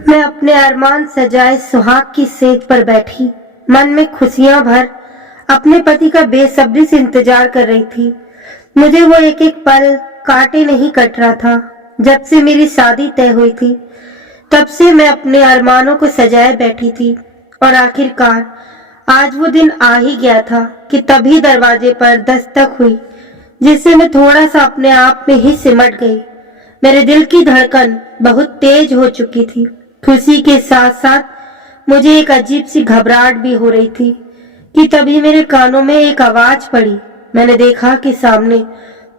मैं अपने अरमान सजाए सुहाग की सेज पर बैठी, मन में खुशियां भर अपने पति का बेसब्री से इंतजार कर रही थी। मुझे वो एक एक पल काटे नहीं कट रहा था। जब से मेरी शादी तय हुई थी, तब से मैं अपने अरमानों को सजाए बैठी थी और आखिरकार आज वो दिन आ ही गया था कि तभी दरवाजे पर दस्तक हुई, जिससे मैं थोड़ा सा अपने आप में ही सिमट गई। मेरे दिल की धड़कन बहुत तेज हो चुकी थी। खुशी के साथ साथ मुझे एक अजीब सी घबराहट भी हो रही थी कि तभी मेरे कानों में एक आवाज पड़ी। मैंने देखा कि सामने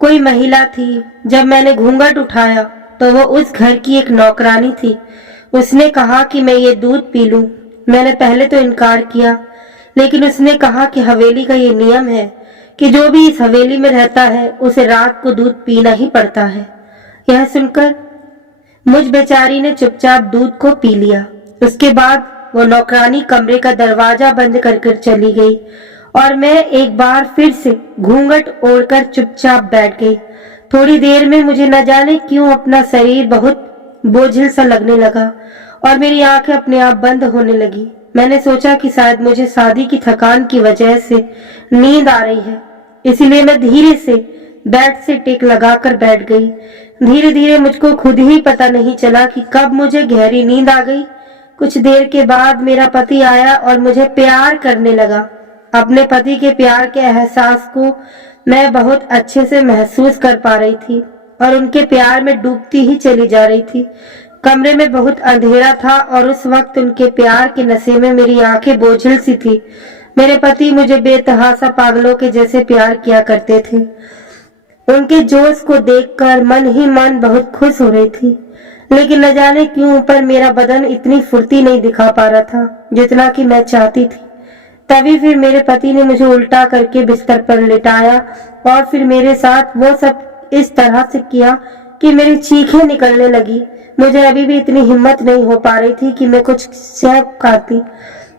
कोई महिला थी। जब मैंने घूंघट उठाया तो वो उस घर की एक नौकरानी थी। उसने कहा कि मैं ये दूध पी लूं। मैंने पहले तो इनकार किया, लेकिन उसने कहा कि हवेली का ये नियम है कि जो भी इस हवेली में रहता है उसे रात को दूध पीना ही पड़ता है। यह सुनकर मुझ बेचारी ने चुपचाप दूध को पी लिया। उसके बाद वो नौकरानी कमरे का दरवाजा बंद कर चली गई और मैं एक बार फिर से घूंघट ओढ़कर चुपचाप बैठ गई। थोड़ी देर में मुझे न जाने क्यों अपना शरीर बहुत बोझिल सा लगने लगा और मेरी आंखें अपने आप बंद होने लगी। मैंने सोचा कि शायद मुझे शादी की थकान की वजह से नींद आ रही है, इसीलिए मैं धीरे से बेड से टेक लगाकर बैठ गई। धीरे धीरे मुझको खुद ही पता नहीं चला कि कब मुझे गहरी नींद आ गई। कुछ देर के बाद मेरा पति आया और मुझे प्यार करने लगा। अपने पति के प्यार के एहसास को मैं बहुत अच्छे से महसूस कर पा रही थी और उनके प्यार में डूबती ही चली जा रही थी। कमरे में बहुत अंधेरा था और उस वक्त उनके प्यार के नशे में मेरी आंखें बोझिल सी थी। मेरे पति मुझे बेतहासा पागलों के जैसे प्यार किया करते थे। उनके जोश को देखकर मन ही मन बहुत खुश हो रही थी, लेकिन न जाने क्यों ऊपर मेरा बदन इतनी फुर्ती नहीं दिखा पा रहा था जितना कि मैं चाहती थी। तभी फिर मेरे पति ने मुझे उल्टा करके बिस्तर पर लिटाया और फिर मेरे साथ वो सब इस तरह से किया कि मेरी चीखें निकलने लगी। मुझे अभी भी इतनी हिम्मत नहीं हो पा रही थी कि मैं कुछ सह पाती।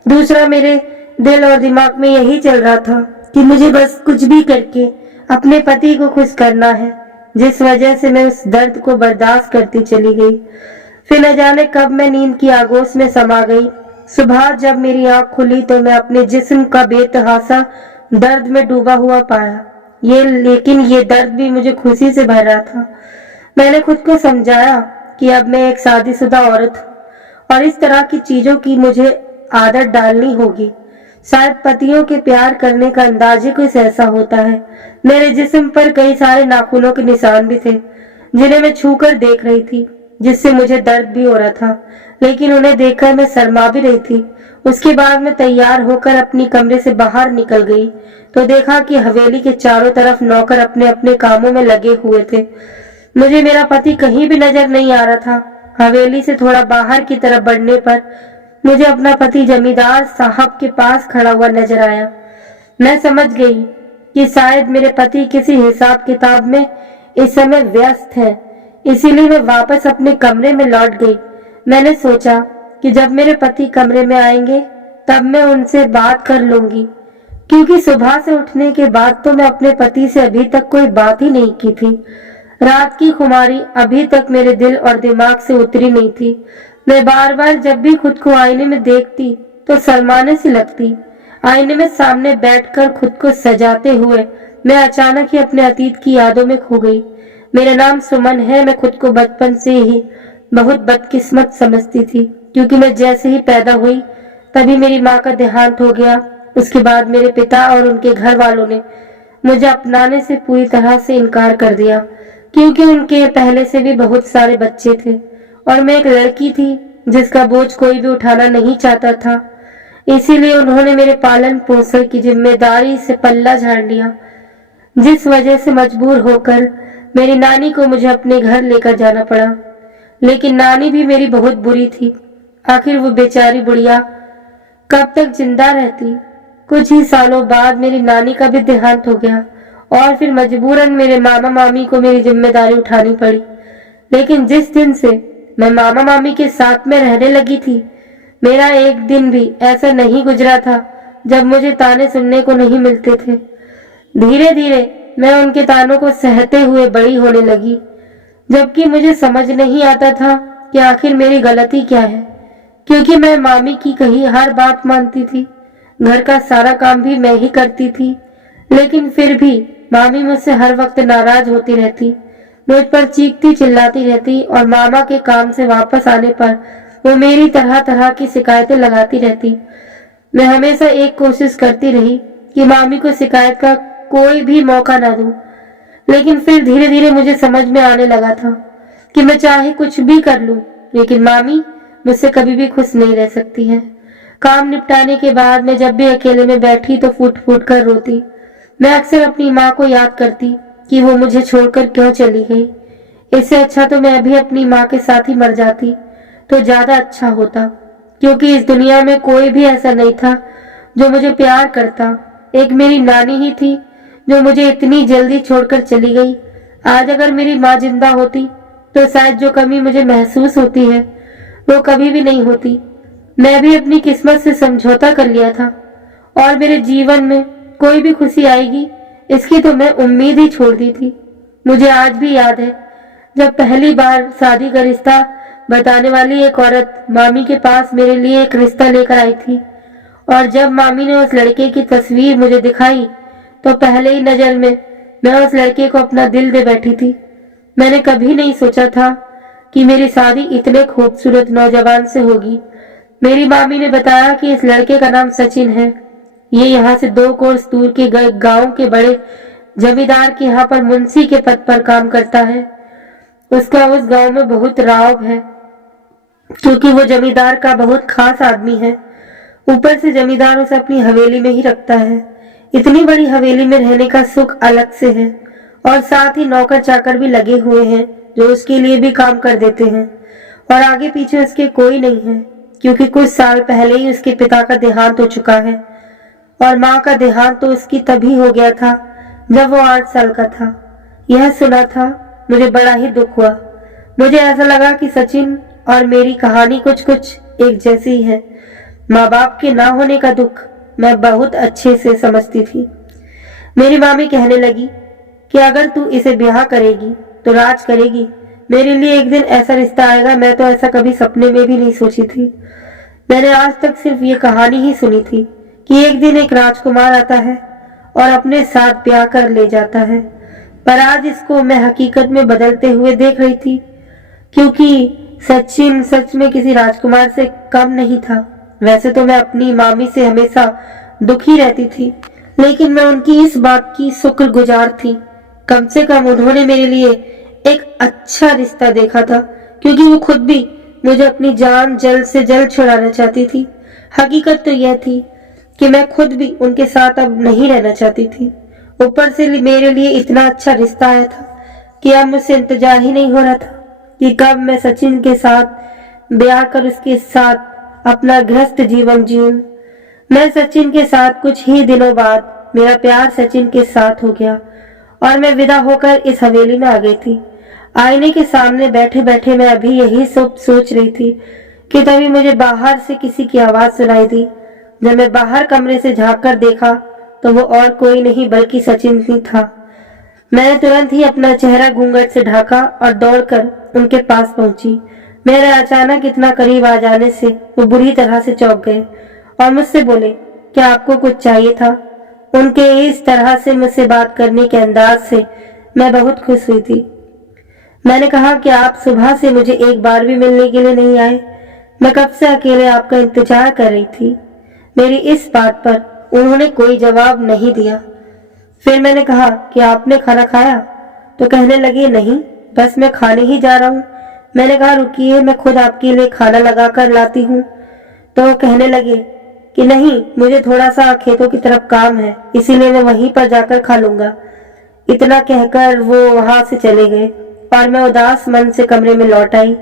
दूसरा, मेरे दिल और दिमाग में यही चल रहा था कि मुझे बस कुछ भी करके अपने पति को खुश करना है, जिस वजह से मैं उस दर्द को बर्दाश्त करती चली गई। फिर न जाने कब मैं नींद की आगोश में समा गई। सुबह जब मेरी आंख खुली तो मैं अपने जिस्म का बेतहासा दर्द में डूबा हुआ पाया। लेकिन ये दर्द भी मुझे खुशी से भर रहा था। मैंने खुद को समझाया कि अब मैं एक शादीशुदा औरत हूँ और इस तरह की चीजों की मुझे आदत डालनी होगी। शायद पतियों के प्यार करने का अंदाज ही कुछ ऐसा होता है। मेरे जिस्म पर कई सारे नाखूनों के निशान भी थे, जिन्हें मैं छूकर देख रही थी, जिससे मुझे दर्द भी हो रहा था, लेकिन उन्हें देखकर मैं शर्मा भी रही थी। उसके बाद मैं तैयार होकर अपनी कमरे से बाहर निकल गई तो देखा कि हवेली के चारों तरफ नौकर अपने अपने कामों में लगे हुए थे। मुझे मेरा पति कहीं भी नजर नहीं आ रहा था। हवेली से थोड़ा बाहर की तरफ बढ़ने पर मुझे अपना पति जमींदार साहब के पास खड़ा हुआ नजर आया। मैं समझ गई कि शायद मेरे पति किसी हिसाब किताब में इस समय व्यस्त है, इसीलिए मैं वापस अपने कमरे में लौट गई। मैंने सोचा कि जब मेरे पति कमरे में आएंगे तब मैं उनसे बात कर लूंगी, क्योंकि सुबह से उठने के बाद तो मैं अपने पति से अभी तक कोई बात ही नहीं की थी। रात की खुमारी अभी तक मेरे दिल और दिमाग से उतरी नहीं थी। मैं बार बार जब भी खुद को आईने में देखती तो शर्माने सी लगती। आईने में सामने बैठकर खुद को सजाते हुए मैं अचानक ही अपने अतीत की यादों में खो गई। मेरा नाम सुमन है। मैं खुद को बचपन से ही बहुत बदकिस्मत समझती थी, क्योंकि मैं जैसे ही पैदा हुई तभी मेरी माँ का देहांत हो गया। उसके बाद मेरे पिता और उनके घर वालों ने मुझे अपनाने से पूरी तरह से इनकार कर दिया, क्योंकि उनके पहले से भी बहुत सारे बच्चे थे और मैं एक लड़की थी जिसका बोझ कोई भी उठाना नहीं चाहता था। इसीलिए उन्होंने मेरे पालन पोषण की जिम्मेदारी से पल्ला झाड़ लिया, जिस वजह से मजबूर होकर मेरी नानी को मुझे अपने घर लेकर जाना पड़ा। लेकिन नानी भी मेरी बहुत बुरी थी। आखिर वो बेचारी बुढ़िया कब तक जिंदा रहती। कुछ ही सालों बाद मेरी नानी का भी देहांत हो गया और फिर मजबूरन मेरे मामा मामी को मेरी जिम्मेदारी उठानी पड़ी। लेकिन जिस दिन से मैं मामा मामी के साथ में रहने लगी थी, मेरा एक दिन भी ऐसा नहीं गुजरा था जब मुझे ताने सुनने को नहीं मिलते थे। धीरे धीरे मैं उनके तानों को सहते हुए बड़ी होने लगी, जबकि मुझे समझ नहीं आता था कि आखिर मेरी गलती क्या है, क्योंकि मैं मामी की कही हर बात मानती थी। घर का सारा काम भी मैं ही करती थी, लेकिन फिर भी मामी मुझसे हर वक्त नाराज होती रहती, मुझ पर चीखती चिल्लाती रहती और मामा के काम से वापस आने पर वो मेरी तरह तरह की शिकायतें लगाती रहती। मैं हमेशा एक कोशिश करती रही कि मामी को शिकायत का कोई भी मौका ना दूं, लेकिन फिर धीरे धीरे मुझे समझ में आने लगा था कि मैं चाहे कुछ भी कर लूं, लेकिन मामी मुझसे कभी भी खुश नहीं रह सकती है। काम निपटाने के बाद मैं जब भी अकेले में बैठी तो फूट फूट कर रोती। मैं अक्सर अपनी माँ को याद करती कि वो मुझे छोड़कर क्यों चली गई। इससे अच्छा तो मैं अभी अपनी माँ के साथ ही मर जाती तो ज्यादा अच्छा होता, क्योंकि इस दुनिया में कोई भी ऐसा नहीं था जो मुझे प्यार करता। एक मेरी नानी ही थी जो मुझे इतनी जल्दी छोड़कर चली गई। आज अगर मेरी माँ जिंदा होती तो शायद जो कमी मुझे महसूस होती है वो कभी भी नहीं होती। मैं भी अपनी किस्मत से समझौता कर लिया था और मेरे जीवन में कोई भी खुशी आएगी इसकी तो मैं उम्मीद ही छोड़ दी थी। मुझे आज भी याद है जब पहली बार शादी का रिश्ता बताने वाली एक औरत मामी के पास मेरे लिए एक रिश्ता लेकर आई थी, और जब मामी ने उस लड़के की तस्वीर मुझे दिखाई तो पहले ही नजर में मैं उस लड़के को अपना दिल दे बैठी थी। मैंने कभी नहीं सोचा था कि मेरी शादी इतने खूबसूरत नौजवान से होगी। मेरी मामी ने बताया कि इस लड़के का नाम सचिन है। ये यहाँ से 2 कोस दूर के गांव के बड़े जमींदार के यहाँ पर मुंशी के पद पर काम करता है। उसका उस गांव में बहुत राव है, क्योंकि वो जमींदार का बहुत खास आदमी है। ऊपर से जमींदार उसे अपनी हवेली में ही रखता है। इतनी बड़ी हवेली में रहने का सुख अलग से है, और साथ ही नौकर चाकर भी लगे हुए हैं जो उसके लिए भी काम कर देते हैं। और आगे पीछे उसके कोई नहीं है, क्योंकि कुछ साल पहले ही उसके पिता का देहांत हो चुका है, और माँ का देहांत तो उसकी तभी हो गया था जब वो 8 साल का था। यह सुना था मुझे बड़ा ही दुख हुआ। मुझे ऐसा लगा कि सचिन और मेरी कहानी कुछ कुछ एक जैसी ही है। माँ बाप के ना होने का दुख मैं बहुत अच्छे से समझती थी। मेरी मामी कहने लगी कि अगर तू इसे ब्याह करेगी तो राज करेगी। मेरे लिए एक दिन ऐसा रिश्ता आएगा, मैं तो ऐसा कभी सपने में भी नहीं सोची थी। मैंने आज तक सिर्फ ये कहानी ही सुनी थी कि एक दिन एक राजकुमार आता है और अपने साथ ब्याह कर ले जाता है, पर आज इसको मैं हकीकत में बदलते हुए देख रही थी, क्योंकि सचिन सच में किसी राजकुमार से कम नहीं था। वैसे तो मैं अपनी मामी से हमेशा दुखी रहती थी, लेकिन मैं उनकी इस बात की शुक्रगुजार थी। कम से कम उन्होंने मेरे लिए एक अच्छा रिश्ता देखा था, क्योंकि वो खुद भी मुझे अपनी जान जल्द से जल्द छुड़ाना चाहती थी। हकीकत तो यह थी कि मैं खुद भी उनके साथ अब नहीं रहना चाहती थी। ऊपर से मेरे लिए इतना अच्छा रिश्ता आया था कि अब मुझसे इंतजार ही नहीं हो रहा था कि कब मैं सचिन के साथ ब्याह कर उसके साथ अपना गृहस्थ जीवन जीऊं। मैं सचिन के साथ कुछ ही दिनों बाद मेरा प्यार सचिन के साथ हो गया और मैं विदा होकर इस हवेली में आ गई थी। आईने के सामने बैठे बैठे मैं अभी यही सब सोच रही थी कि तभी मुझे बाहर से किसी की आवाज सुनाई दी। जब मैं बाहर कमरे से झांक कर देखा तो वो और कोई नहीं बल्कि सचिन ही था। मैंने तुरंत ही अपना चेहरा घूंघट से ढका और दौड़कर उनके पास पहुंची। मेरे अचानक इतना करीब आ जाने से वो बुरी तरह से चौंक गए और मुझसे बोले, क्या आपको कुछ चाहिए था? उनके इस तरह से मुझसे बात करने के अंदाज से मैं बहुत खुश हुई थी। मैंने कहा कि आप सुबह से मुझे एक बार भी मिलने के लिए नहीं आए। मैं कब से अकेले आपका इंतजार कर रही थी। मेरी इस बात पर उन्होंने कोई जवाब नहीं दिया। फिर मैंने कहा कि आपने खाना खाया? तो कहने लगे, नहीं, बस मैं खाने ही जा रहा हूँ। मैंने कहा, रुकिए, मैं खुद आपके लिए खाना लगा कर लाती हूँ। तो कहने लगे कि नहीं, मुझे थोड़ा सा खेतों की तरफ काम है, इसीलिए मैं वहीं पर जाकर खा लूंगा। इतना कहकर वो वहां से चले गए और मैं उदास मन से कमरे में लौट आई।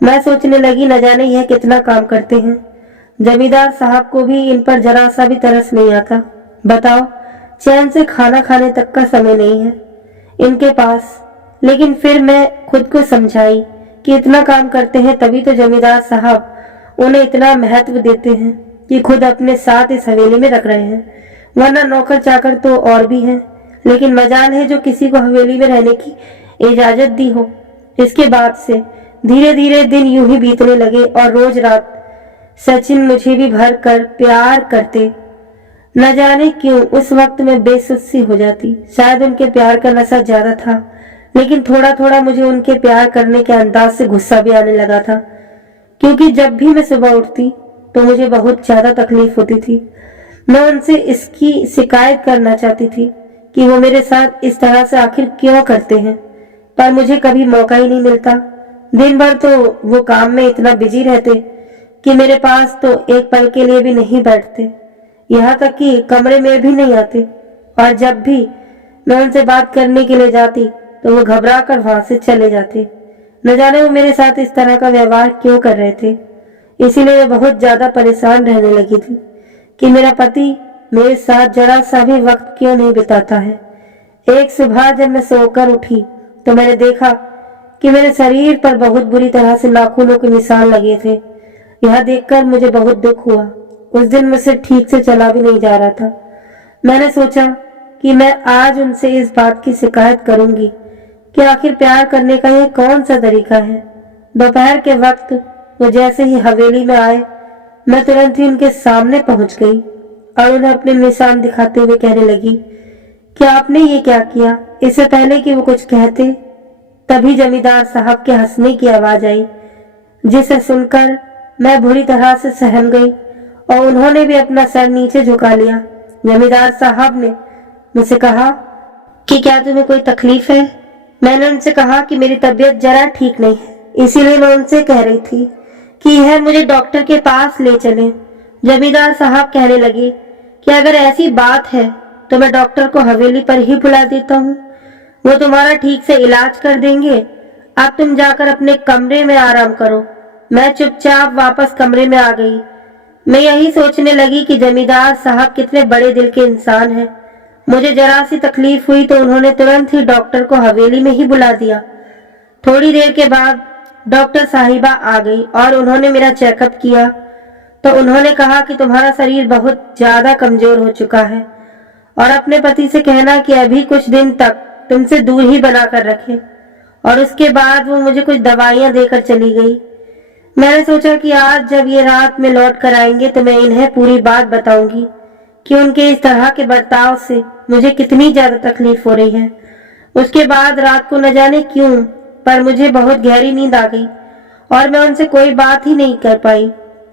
मैं सोचने लगी, न जाने यह कितना काम करते हैं। जमींदार साहब को भी इन पर जरा सा भी तरस नहीं आता। बताओ, चैन से खाना खाने तक का समय नहीं है इनके पास। लेकिन फिर मैं खुद को समझाई कि इतना काम करते हैं तभी तो जमींदार साहब उन्हें इतना महत्व देते हैं कि खुद अपने साथ इस हवेली में रख रहे हैं, वरना नौकर चाकर तो और भी हैं, लेकिन मजाल है जो किसी को हवेली में रहने की इजाजत दी हो। इसके बाद से धीरे धीरे दिन यूं ही बीतने लगे और रोज रात सचिन मुझे भी भर कर प्यार करते। न जाने क्यों उस वक्त मैं बेसुध सी हो जाती। शायद उनके प्यार का नशा ज्यादा था, लेकिन थोड़ा थोड़ा मुझे उनके प्यार करने के अंदाज से गुस्सा भी आने लगा था, क्योंकि जब भी मैं सुबह उठती तो मुझे बहुत ज्यादा तकलीफ होती थी। मैं उनसे इसकी शिकायत करना चाहती थी कि वो मेरे साथ इस तरह से आखिर क्यों करते हैं, पर मुझे कभी मौका ही नहीं मिलता। दिन भर तो वो काम में इतना बिजी रहते कि मेरे पास तो एक पल के लिए भी नहीं बैठते, यहाँ तक कि कमरे में भी नहीं आते। और जब भी मैं उनसे बात करने के लिए जाती तो वो घबरा कर वहां से चले जाते। न जाने वो मेरे साथ इस तरह का व्यवहार क्यों कर रहे थे। इसीलिए मैं बहुत ज्यादा परेशान रहने लगी थी कि मेरा पति मेरे साथ जरा सा भी वक्त क्यों नहीं बिताता है। एक सुबह जब मैं सोकर उठी तो मैंने देखा कि मेरे शरीर पर बहुत बुरी तरह से नाखूनों के निशान लगे थे। यह देखकर मुझे बहुत दुख हुआ। उस दिन मुझसे ठीक से चला भी नहीं जा रहा था। मैंने सोचा कि मैं आज उनसे इस बात की शिकायत करूंगी कि आखिर प्यार करने का यह कौन सा तरीका है। दोपहर के वक्त वो जैसे ही हवेली में आए, मैं तुरंत ही उनके सामने पहुंच गई और उन्हें अपने निशान दिखाते हुए कहने लगी कि आपने ये क्या किया। इससे पहले कि वो कुछ कहते तभी जमींदार साहब के हंसने की आवाज आई, जिसे सुनकर मैं बुरी तरह से सहम गई और उन्होंने भी अपना सर नीचे झुका लिया। जमींदार साहब ने मुझसे कहा कि क्या तुम्हें कोई तकलीफ है। मैंने उनसे कहा कि मेरी तबीयत जरा ठीक नहीं है, इसीलिए मैं उनसे कह रही थी कि यह मुझे डॉक्टर के पास ले चले। जमींदार साहब कहने लगे कि अगर ऐसी बात है तो मैं डॉक्टर को हवेली पर ही बुला देता हूँ, वो तुम्हारा ठीक से इलाज कर देंगे। अब तुम जाकर अपने कमरे में आराम करो। मैं चुपचाप वापस कमरे में आ गई। मैं यही सोचने लगी कि जमींदार साहब कितने बड़े दिल के इंसान हैं। मुझे जरा सी तकलीफ हुई तो उन्होंने तुरंत ही डॉक्टर को हवेली में ही बुला दिया। थोड़ी देर के बाद डॉक्टर साहिबा आ गई और उन्होंने मेरा चेकअप किया तो उन्होंने कहा कि तुम्हारा शरीर बहुत ज्यादा कमजोर हो चुका है और अपने पति से कहना कि अभी कुछ दिन तक तुमसे दूर ही बना कर रखे। और उसके बाद वो मुझे कुछ दवाइयां देकर चली गई। मैंने सोचा कि आज जब ये रात में लौट कर आएंगे तो मैं इन्हें पूरी बात बताऊंगी कि उनके इस तरह के बर्ताव से मुझे कितनी ज्यादा तकलीफ हो रही है। उसके बाद रात को न जाने क्यों पर मुझे बहुत गहरी नींद आ गई और मैं उनसे कोई बात ही नहीं कर पाई।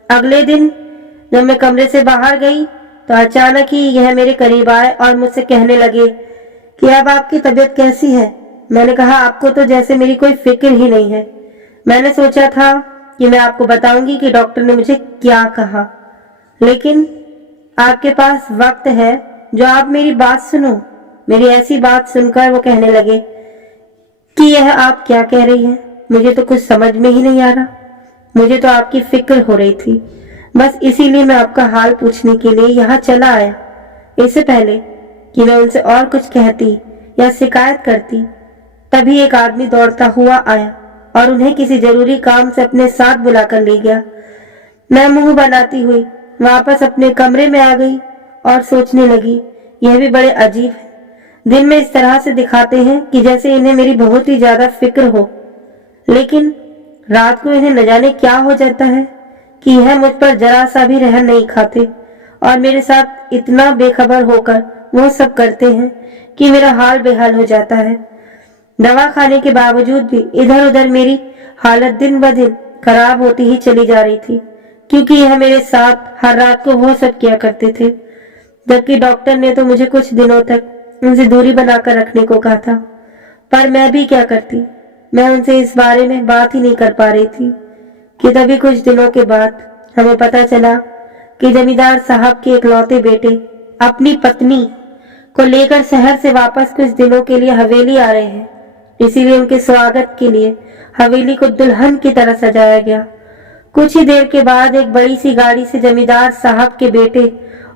अगले दिन जब मैं कमरे से बाहर गई तो अचानक ही यह मेरे करीब आए और मुझसे कहने लगे कि अब आपकी तबीयत कैसी है। मैंने कहा आपको तो जैसे मेरी कोई फिक्र ही नहीं है। मैंने सोचा था कि मैं आपको बताऊंगी कि डॉक्टर ने मुझे क्या कहा, लेकिन आपके पास वक्त है जो आप मेरी बात सुनो। मेरी ऐसी बात सुनकर वो कहने लगे कि यह आप क्या कह रही हैं, मुझे तो कुछ समझ में ही नहीं आ रहा। मुझे तो आपकी फिक्र हो रही थी, बस इसीलिए मैं आपका हाल पूछने के लिए यहाँ चला आया। इससे पहले कि मैं उनसे और कुछ कहती या शिकायत करती, तभी एक आदमी दौड़ता हुआ आया और उन्हें किसी जरूरी काम से अपने साथ बुलाकर ले गया। मैं मुंह बनाती हुई वापस अपने कमरे में आ गई और सोचने लगी, यह भी बड़े अजीब है। दिन में इस तरह से दिखाते हैं कि जैसे इन्हें मेरी बहुत ही ज्यादा फिक्र हो, लेकिन रात को इन्हें न जाने क्या हो जाता है कि यह मुझ पर जरा सा भी रहम नहीं खाते और मेरे साथ इतना बेखबर होकर वो सब करते हैं कि मेरा हाल बेहाल हो जाता है। दवा खाने के बावजूद भी इधर उधर मेरी हालत दिन ब दिन खराब होती ही चली जा रही थी, क्योंकि यह मेरे साथ हर रात को वो सब किया करते थे। जबकि डॉक्टर ने तो मुझे कुछ दिनों तक उनसे दूरी बनाकर रखने को कहा था, पर मैं भी क्या करती। मैं उनसे इस बारे में बात ही नहीं कर पा रही थी कि तभी कुछ दिनों के बाद हमें पता चला कि जमींदार साहब के इकलौते बेटे अपनी पत्नी को लेकर शहर से वापस कुछ दिनों के लिए हवेली आ रहे हैं। इसीलिए उनके स्वागत के लिए हवेली को दुल्हन की तरह सजाया गया। कुछ ही देर के बाद एक बड़ी सी गाड़ी से जमींदार साहब के बेटे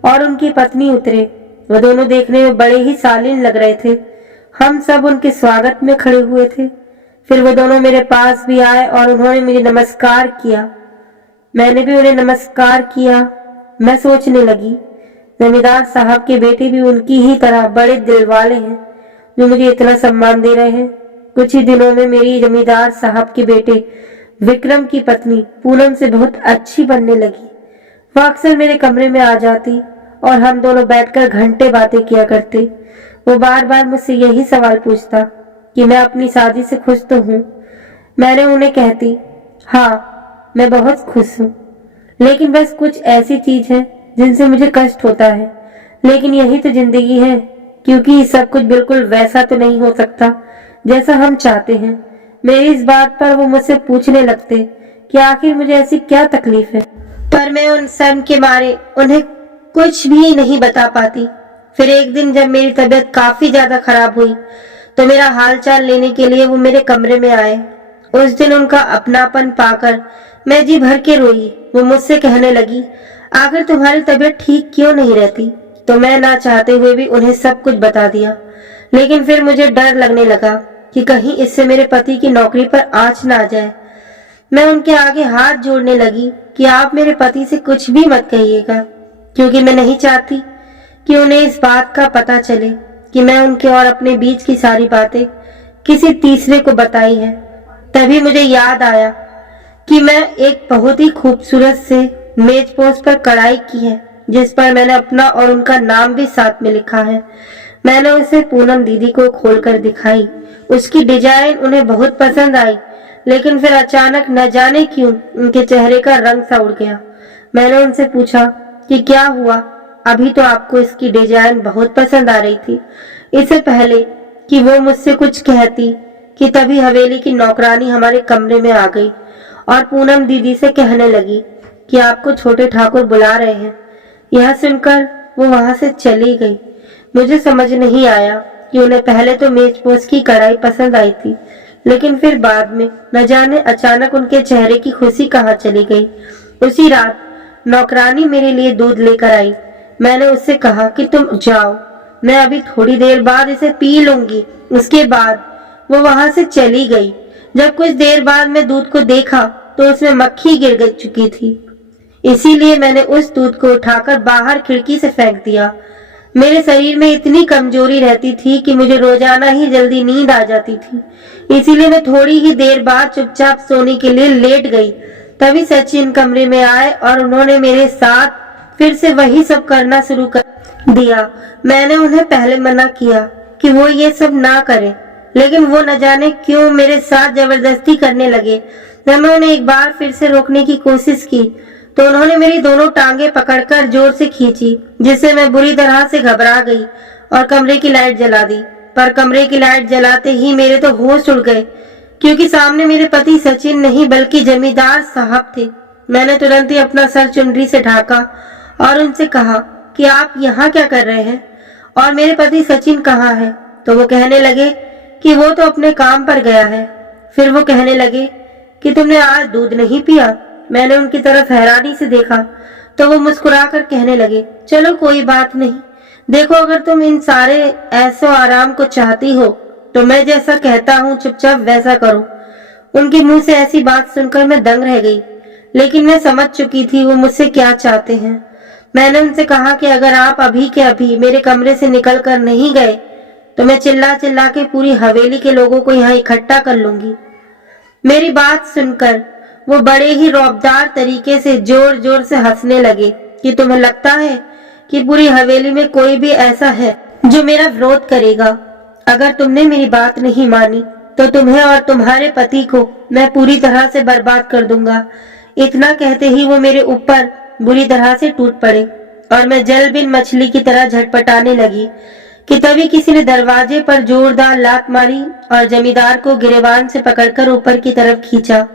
और उनकी पत्नी उतरे। वो दोनों देखने में बड़े ही शालीन लग रहे थे। हम सब उनके स्वागत में खड़े हुए थे। फिर वो दोनों मेरे पास भी आए और उन्होंने मुझे नमस्कार किया। मैंने भी उन्हें नमस्कार किया। मैं सोचने लगी, जमींदार साहब के बेटे भी उनकी ही तरह बड़े दिल वाले हैं जो मुझे इतना सम्मान दे रहे हैं। कुछ ही दिनों में मेरी जमींदार साहब के बेटे विक्रम की पत्नी पूनम से बहुत अच्छी बनने लगी। वह अक्सर मेरे कमरे में आ जाती और हम दोनों बैठकर घंटे बातें किया करते। वो बार बार मुझसे यही सवाल पूछता कि मैं अपनी शादी से खुश तो हूँ। मैंने उन्हें कहती, हाँ मैं बहुत खुश हूँ, लेकिन बस कुछ ऐसी चीज है जिनसे मुझे कष्ट होता है। लेकिन यही तो जिंदगी है, क्योंकि सब कुछ बिल्कुल वैसा तो नहीं हो सकता जैसा हम चाहते हैं। मेरी इस बात पर वो मुझसे पूछने लगते कि आखिर मुझे ऐसी क्या तकलीफ है, पर मैं उन सब के मारे उन्हें कुछ भी नहीं बता पाती। फिर एक दिन जब मेरी तबीयत काफी ज्यादा खराब हुई तो मेरा हालचाल लेने के लिए वो मेरे कमरे में आए। उस दिन उनका अपनापन पाकर मैं जी भर के रोई। वो मुझसे कहने लगी, आखिर तुम्हारी तबीयत ठीक क्यों नहीं रहती? तो मैं ना चाहते हुए भी उन्हें सब कुछ बता दिया। लेकिन फिर मुझे डर लगने लगा कि कहीं इससे मेरे पति की नौकरी पर आंच ना आ जाए। मैं उनके आगे हाथ जोड़ने लगी कि आप मेरे पति से कुछ भी मत कहिएगा, क्योंकि मैं नहीं चाहती कि उन्हें इस बात का पता चले कि मैं उनके और अपने बीच की सारी बातें किसी तीसरे को बताई है। तभी मुझे याद आया कि मैं एक बहुत ही खूबसूरत से मेज पोस्ट पर कढ़ाई की है, जिस पर मैंने अपना और उनका नाम भी साथ में लिखा है। मैंने उसे पूनम दीदी को खोलकर दिखाई। उसकी डिजाइन उन्हें बहुत पसंद आई, लेकिन फिर अचानक न जाने क्यों उनके चेहरे का रंग सा उड़ गया। मैंने उनसे पूछा कि क्या हुआ? अभी तो आपको इसकी डिजाइन बहुत पसंद आ रही थी। इससे पहले कि वो मुझसे कुछ कहती कि तभी हवेली की नौकरानी हमारे कमरे में आ गई और पूनम दीदी से कहने लगी कि आपको छोटे ठाकुर बुला रहे हैं। यह सुनकर वो वहां से चली गई। मुझे समझ नहीं आया कि उन्हें पहले तो मेजपोश की कढ़ाई पसंद आई थी, लेकिन फिर बाद में न जाने अचानक उनके चेहरे की खुशी कहाँ चली गई। उसी रात नौकरानी मेरे लिए दूध लेकर आई। मैंने उससे कहा कि तुम जाओ, मैं अभी थोड़ी देर बाद इसे पी लूंगी। उसके बाद वो वहां से चली गई। जब कुछ देर बाद मैं दूध को देखा तो उसमें मक्खी गिर चुकी थी। इसीलिए मैंने उस दूध को उठाकर बाहर खिड़की से फेंक दिया। मेरे शरीर में इतनी कमजोरी रहती थी कि मुझे रोजाना ही जल्दी नींद आ जाती थी। इसीलिए मैं थोड़ी ही देर बाद चुपचाप सोने के लिए लेट गई। तभी सचिन कमरे में आए और उन्होंने मेरे साथ फिर से वही सब करना शुरू कर दिया। मैंने उन्हें पहले मना किया कि वो ये सब ना करें, लेकिन वो न जाने क्यों मेरे साथ जबरदस्ती करने लगे। जब मैं उन्हें एक बार फिर से रोकने की कोशिश की तो उन्होंने मेरी दोनों टांगे पकड़कर जोर से खींची, जिससे मैं बुरी तरह से घबरा गई और कमरे की लाइट जला दी। पर कमरे की लाइट जलाते ही मेरे तो होश उड़ गए, क्योंकि सामने मेरे पति सचिन नहीं बल्कि जमींदार साहब थे। मैंने तुरंत ही अपना सर चुनरी से ढाका और उनसे कहा कि आप यहाँ क्या कर रहे हैं और मेरे पति सचिन कहाँ है? तो वो कहने लगे कि वो तो अपने काम पर गया है। फिर वो कहने लगे कि तुमने आज दूध नहीं पिया? मैंने उनकी तरफ हैरानी से देखा तो वो मुस्कुराकर कहने लगे, चलो कोई बात नहीं, देखो अगर तुम इन सारे ऐसो आराम को चाहती हो तो मैं जैसा कहता हूँ चुपचाप वैसा करो। उनके मुंह से ऐसी बात सुनकर मैं दंग रह गई, लेकिन मैं समझ चुकी थी वो मुझसे क्या चाहते हैं। मैंने उनसे कहा कि अगर आप अभी के अभी मेरे कमरे से निकल कर नहीं गए तो मैं चिल्ला चिल्ला के पूरी हवेली के लोगों को यहाँ इकट्ठा कर लूंगी। मेरी बात सुनकर वो बड़े ही रौबदार तरीके से जोर जोर से हंसने लगे कि तुम्हें लगता है कि पूरी हवेली में कोई भी ऐसा है जो मेरा विरोध करेगा? अगर तुमने मेरी बात नहीं मानी तो तुम्हें और तुम्हारे पति को मैं पूरी तरह से बर्बाद कर दूंगा। इतना कहते ही वो मेरे ऊपर बुरी तरह से टूट पड़े और मैं जल बिन मछली की तरह झटपटाने लगी कि तभी किसी ने दरवाजे पर जोरदार लात मारी और जमींदार को गिरेबान से पकड़कर ऊपर की तरफ खींचा।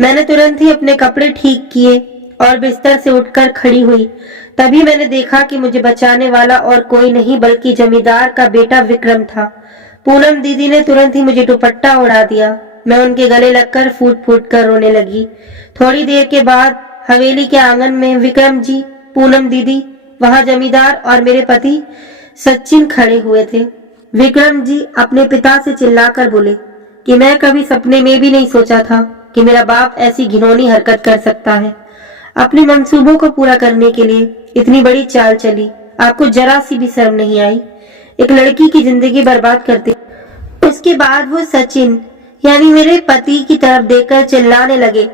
मैंने तुरंत ही अपने कपड़े ठीक किए और बिस्तर से उठकर खड़ी हुई। तभी मैंने देखा कि मुझे बचाने वाला और कोई नहीं बल्कि जमींदार का बेटा विक्रम था। पूनम दीदी ने तुरंत ही मुझे दुपट्टा उड़ा दिया। मैं उनके गले लगकर फूट फूट कर रोने लगी। थोड़ी देर के बाद हवेली के आंगन में विक्रम जी, पूनम दीदी, वहां जमींदार और मेरे पति सचिन खड़े हुए थे। विक्रम जी अपने पिता से चिल्लाकर बोले कि मैं कभी सपने में भी नहीं सोचा था कि मेरा बाप ऐसी घिनौनी हरकत कर सकता है। अपने मंसूबों को पूरा करने के लिए इतनी बड़ी चाल चली, आपको जरा सी भी शर्म नहीं आई? एक लड़की की जिंदगी बर्बाद करते। उसके बाद वो सचिन यानी मेरे पति की तरफ देखकर चिल्लाने लगे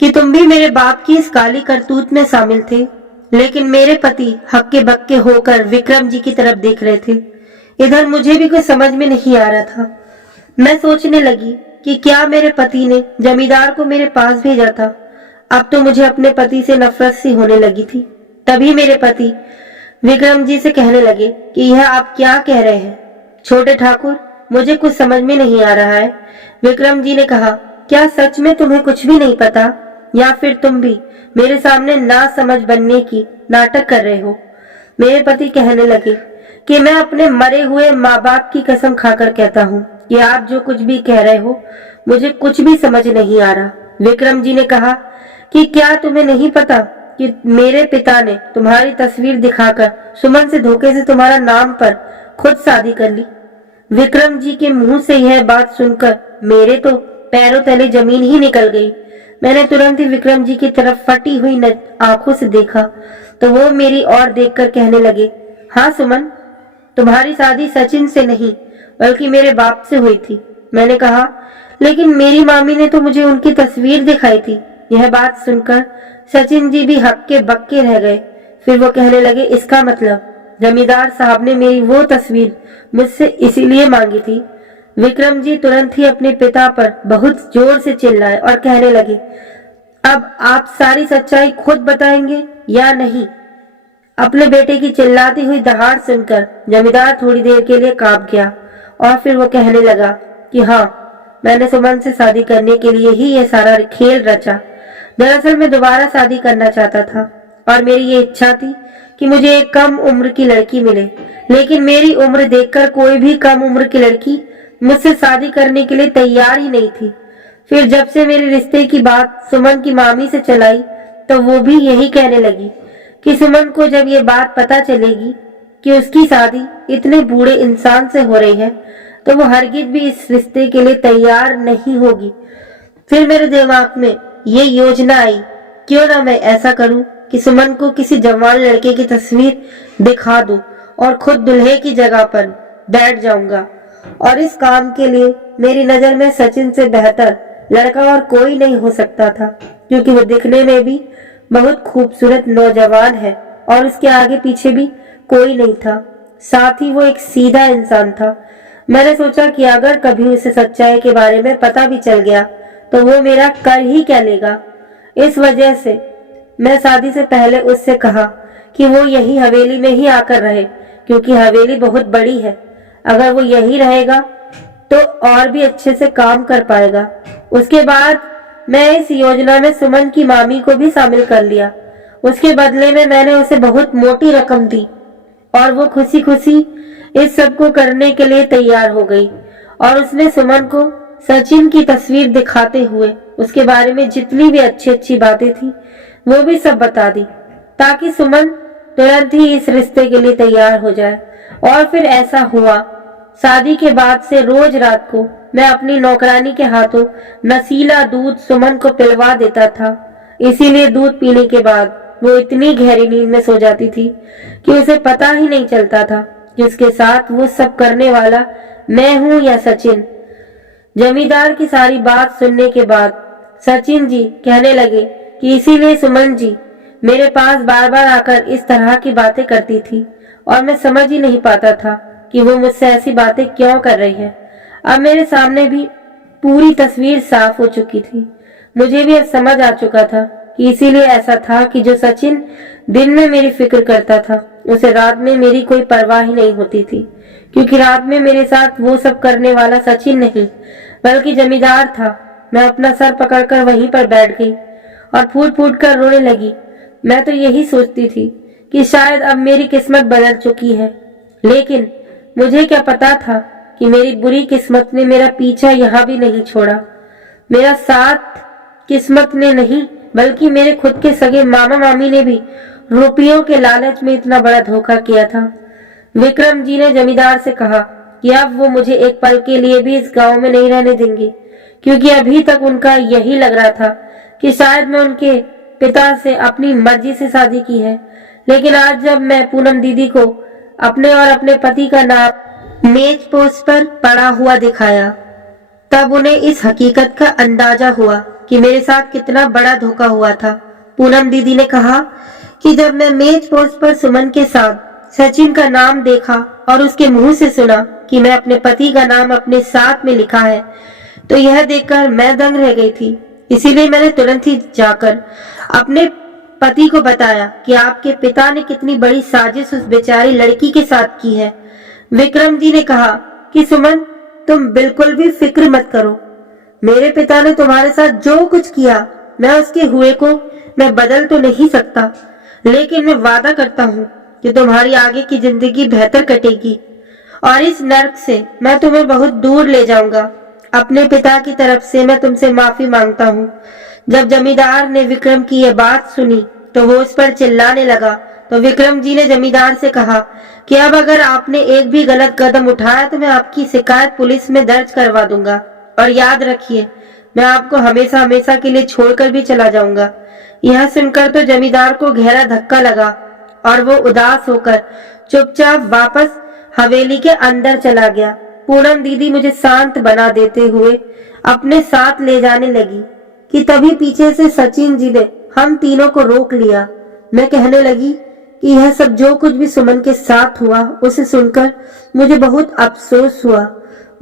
कि तुम भी मेरे बाप की इस काली करतूत में शामिल थे। लेकिन मेरे पति हक्के बक्के होकर विक्रम जी की तरफ देख रहे थे। इधर मुझे भी कुछ समझ में नहीं आ रहा था। मैं सोचने लगी कि क्या मेरे पति ने जमींदार को मेरे पास भेजा था। अब तो मुझे अपने पति से नफरत सी होने लगी थी। तभी मेरे पति विक्रम जी से कहने लगे कि यह आप क्या कह रहे हैं छोटे ठाकुर, मुझे कुछ समझ में नहीं आ रहा है। विक्रम जी ने कहा, क्या सच में तुम्हें कुछ भी नहीं पता, या फिर तुम भी मेरे सामने ना समझ बनने की नाटक कर रहे हो। मेरे पति कहने लगे कि मैं अपने मरे हुए माँ बाप की कसम खाकर कहता हूँ कि आप जो कुछ भी कह रहे हो मुझे कुछ भी समझ नहीं आ रहा। विक्रम जी ने कहा कि क्या तुम्हें नहीं पता कि मेरे पिता ने तुम्हारी तस्वीर दिखाकर सुमन से धोखे से तुम्हारा नाम पर खुद शादी कर ली। विक्रम जी के मुंह से यह बात सुनकर मेरे तो पैरों तले जमीन ही निकल गई। मैंने तुरंत ही विक्रम जी की तरफ फटी हुई आंखों से देखा तो वो मेरी ओर देखकर कहने लगे, हाँ सुमन, तुम्हारी शादी सचिन से नहीं बल्कि मेरे बाप से हुई थी। मैंने कहा, लेकिन मेरी मामी ने तो मुझे उनकी तस्वीर दिखाई थी। यह बात सुनकर सचिन जी भी हक्के बक्के रह गए। फिर वो कहने लगे, इसका मतलब जमींदार साहब ने मेरी वो तस्वीर मुझसे इसीलिए मांगी थी। विक्रम जी तुरंत ही अपने पिता पर बहुत जोर से चिल्लाए और कहने लगे, अब आप सारी सच्चाई खुद बताएंगे या नहीं। अपने बेटे की चिल्लाती हुई दहाड़ सुनकर जमींदार थोड़ी देर के लिए कांप गया और फिर वो कहने लगा कि हाँ, मैंने सुमन से शादी करने के लिए ही ये सारा खेल रचा। दरअसल मैं दोबारा शादी करना चाहता था और मेरी ये इच्छा थी कि मुझे एक कम उम्र की लड़की मिले, लेकिन मेरी उम्र देखकर कोई भी कम उम्र की लड़की मुझसे शादी करने के लिए तैयार ही नहीं थी। फिर जब से मेरे रिश्ते की बात सुमन की मामी से चलाई तो वो भी यही कहने लगी कि सुमन को जब ये बात पता चलेगी कि उसकी शादी इतने बूढ़े इंसान से हो रही है तो वो हरगिज भी इस रिश्ते के लिए तैयार नहीं होगी। फिर मेरे दिमाग में ये योजना आई, क्यों ना मैं ऐसा करूं कि सुमन को किसी जवान लड़के की तस्वीर दिखा दूं और खुद दूल्हे की जगह पर बैठ जाऊंगा। और इस काम के लिए मेरी नजर में सचिन से बेहतर लड़का और कोई नहीं हो सकता था, क्योंकि वो दिखने में भी बहुत खूबसूरत नौजवान है और उसके आगे पीछे भी कोई नहीं था। साथ ही वो एक सीधा इंसान था। मैंने सोचा कि अगर कभी उसे सच्चाई के बारे में पता भी चल गया तो वो मेरा कर ही क्या लेगा। इस वजह से मैं शादी से पहले उससे कहा कि वो यही हवेली में ही आकर रहे, क्योंकि हवेली बहुत बड़ी है। अगर वो यही रहेगा तो और भी अच्छे से काम कर पाएगा। उसके बाद मैं इस योजना में सुमन की मामी को भी शामिल कर लिया। उसके बदले में मैंने उसे बहुत मोटी रकम दी और वो खुशी खुशी इस सब को करने के लिए तैयार हो गई। और उसने सुमन को सचिन की तस्वीर दिखाते हुए उसके बारे में जितनी भी अच्छी अच्छी बातें थी वो भी सब बता दी, ताकि सुमन तुरंत ही इस रिश्ते के लिए तैयार हो जाए। और फिर ऐसा हुआ। शादी के बाद से रोज रात को मैं अपनी नौकरानी के हाथों नशीला दूध सुमन को पिलवा देता था। इसीलिए दूध पीने के बाद वो इतनी गहरी नींद में सो जाती थी कि उसे पता ही नहीं चलता था कि उसके साथ वो सब करने वाला मैं हूँ या सचिन। जमींदार की सारी बात सुनने के बाद सचिन जी कहने लगे कि इसीलिए सुमन जी मेरे पास बार बार आकर इस तरह की बातें करती थी और मैं समझ ही नहीं पाता था कि वो मुझसे ऐसी बातें क्यों कर रही है। अब मेरे सामने भी पूरी तस्वीर साफ हो चुकी थी। मुझे भी अब समझ आ चुका था कि इसीलिए ऐसा था कि जो सचिन दिन में मेरी फिक्र करता था उसे रात में मेरी कोई परवाह ही नहीं होती थी, क्योंकि रात में मेरे साथ वो सब करने वाला सचिन नहीं बल्कि जमींदार था। मैं अपना सर पकड़कर वहीं पर बैठ गई और फूट फूट कर रोने लगी। मैं तो यही सोचती थी कि शायद अब मेरी किस्मत बदल चुकी है, लेकिन मुझे क्या पता था कि मेरी बुरी किस्मत ने मेरा पीछा यहाँ भी नहीं छोड़ा। मेरा साथ किस्मत ने नहीं बल्कि मेरे खुद के सगे मामा मामी ने भी रुपयों के लालच में इतना बड़ा धोखा किया था। विक्रम जी ने जमींदार से कहा कि अब वो मुझे एक पल के लिए भी इस गांव में नहीं रहने देंगे, क्योंकि अभी तक उनका यही लग रहा था कि शायद मैं उनके पिता से अपनी मर्जी से शादी की है। लेकिन आज जब मैं पूनम दीदी को अपने और अपने पति का नाम मेज पोस्ट पर पड़ा हुआ दिखाया तब उन्हें इस हकीकत का अंदाजा हुआ कि मेरे साथ कितना बड़ा धोखा हुआ था। पूनम दीदी ने कहा कि जब मैं मेज पोस्ट पर सुमन के साथ सचिन का नाम देखा और उसके मुंह से सुना कि मैं अपने पति का नाम अपने साथ में लिखा है, तो यह देखकर मैं दंग रह गई थी। इसीलिए मैंने तुरंत ही जाकर अपने पति को बताया कि आपके पिता ने कितनी बड़ी साजिश उस बेचारी लड़की के साथ की है। विक्रम जी ने कहा कि सुमन, तुम बिल्कुल भी फिक्र मत करो। मेरे पिता ने तुम्हारे साथ जो कुछ किया, मैं उसके हुए को मैं बदल तो नहीं सकता, लेकिन मैं वादा करता हूँ कि तुम्हारी आगे की जिंदगी बेहतर कटेगी और इस नर्क से मैं तुम्हें बहुत दूर ले जाऊंगा। अपने पिता की तरफ से मैं तुमसे माफी मांगता हूँ। जब जमींदार ने विक्रम की यह बात सुनी तो वो उस पर चिल्लाने लगा, तो विक्रम जी ने जमींदार से कहा कि अब अगर आपने एक भी गलत कदम उठाया तो मैं आपकी शिकायत पुलिस में दर्ज करवा दूंगा, और याद रखिए मैं आपको हमेशा हमेशा के लिए छोड़कर भी चला जाऊंगा। यह सुनकर तो जमींदार को गहरा धक्का लगा और वो उदास होकर चुपचाप वापस हवेली के अंदर चला गया। पूनम दीदी मुझे शांत बना देते हुए अपने साथ ले जाने लगी कि तभी पीछे से सचिन जी ने हम तीनों को रोक लिया। मैं कहने लगी कि यह सब जो कुछ भी सुमन के साथ हुआ उसे सुनकर मुझे बहुत अफसोस हुआ।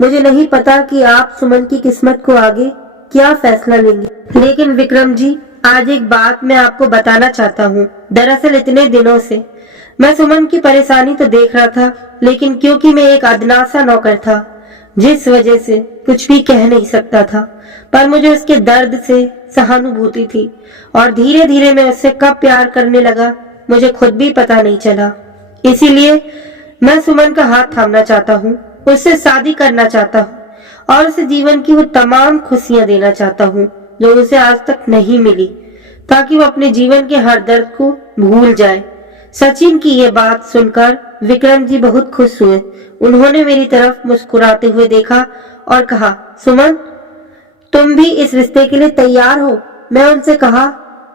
मुझे नहीं पता कि आप सुमन की किस्मत को आगे क्या फैसला लेंगे, लेकिन विक्रम जी, आज एक बात मैं आपको बताना चाहता हूँ। दरअसल इतने दिनों से मैं सुमन की परेशानी तो देख रहा था, लेकिन क्योंकि मैं एक अदनासा नौकर था जिस वजह से कुछ भी कह नहीं सकता था, पर मुझे उसके दर्द से सहानुभूति थी और धीरे धीरे मैं उससे कब प्यार करने लगा मुझे खुद भी पता नहीं चला। इसीलिए मैं सुमन का हाथ थामना चाहता हूँ, उससे शादी करना चाहता हूँ और उसे जीवन की वो तमाम खुशियां देना चाहता हूँ जो उसे आज तक नहीं मिली, ताकि वो अपने जीवन के हर दर्द को भूल जाए। सचिन की ये बात सुनकर विक्रम जी बहुत खुश हुए। उन्होंने मेरी तरफ मुस्कुराते हुए देखा और कहा, सुमन, तुम भी इस रिश्ते के लिए तैयार हो? मैं उनसे कहा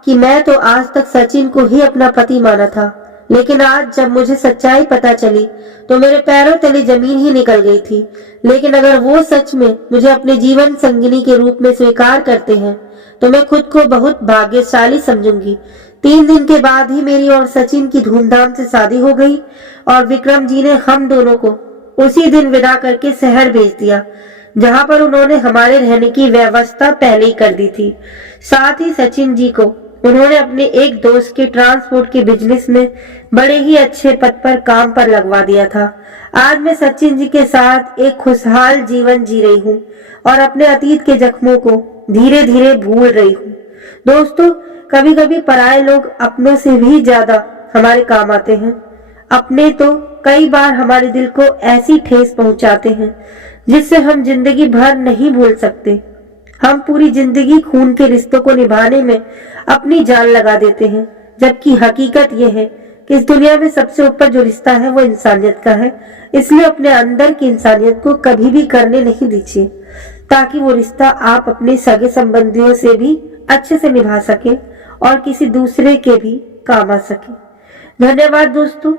कि मैं तो आज तक सचिन को ही अपना पति माना था, लेकिन आज जब मुझे सच्चाई पता चली तो मेरे पैरों तले जमीन ही निकल गई थी। लेकिन अगर वो सच में मुझे अपने जीवन संगिनी के रूप में स्वीकार करते हैं तो मैं खुद को बहुत भाग्यशाली समझूंगी। 3 दिन के बाद ही मेरी और सचिन की धूमधाम से शादी हो गई और विक्रम जी ने हम दोनों को उसी दिन विदा करके शहर भेज दिया, जहां पर उन्होंने हमारे रहने की व्यवस्था पहले ही कर दी थी। साथ ही सचिन जी को उन्होंने अपने एक दोस्त के ट्रांसपोर्ट के बिजनेस में बड़े ही अच्छे पद पर काम पर लगवा दिया था। आज मैं सचिन जी के साथ एक खुशहाल जीवन जी रही हूँ और अपने अतीत के जख्मों को धीरे धीरे भूल रही हूँ। दोस्तों, कभी कभी पराये लोग अपनों से भी ज्यादा हमारे काम आते हैं। अपने तो कई बार हमारे दिल को ऐसी ठेस पहुंचाते हैं जिससे हम जिंदगी भर नहीं भूल सकते। हम पूरी जिंदगी खून के रिश्तों को निभाने में अपनी जान लगा देते हैं, जबकि हकीकत यह है कि इस दुनिया में सबसे ऊपर जो रिश्ता है वो इंसानियत का है। इसलिए अपने अंदर की इंसानियत को कभी भी करने नहीं दीजिए, ताकि वो रिश्ता आप अपने सगे संबंधियों से भी अच्छे से निभा सके और किसी दूसरे के भी काम आ सके। धन्यवाद दोस्तों।